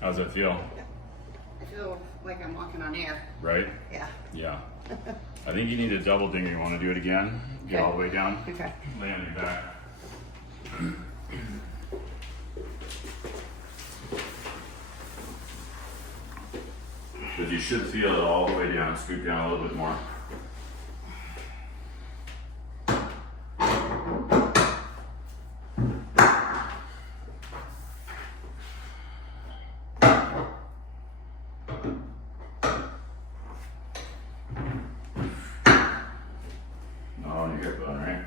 How's that feel? I feel like I'm walking on air. Right? Yeah. Yeah. I think you need a double dinger. You want to do it again? Get Okay. all the way down. Okay. Lay on your back. But you should feel it all the way down. Scoop down a little bit more. On your hip bone, right?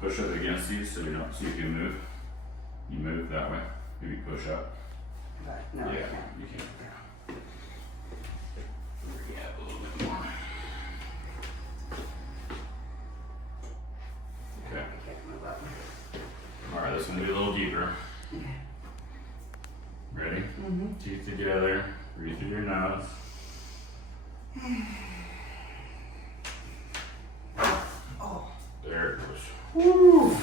Push up against these so you don't see if you move. You move that way. Maybe push up. But no, I Yeah, can't. you can. Yeah, a little bit more. Okay. I can't move up. Alright, this one will be a little deeper. Ready? Mm-hmm. Teeth together. Breathe through your nose. Oh. There it goes. Woo.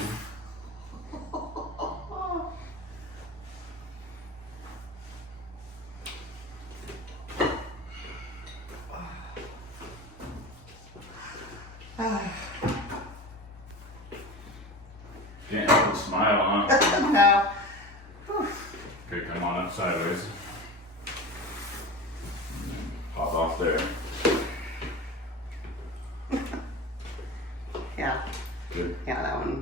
Can't help but smile, huh? No. Okay, come on up sideways. Pop off there. Yeah. Good. Yeah, that one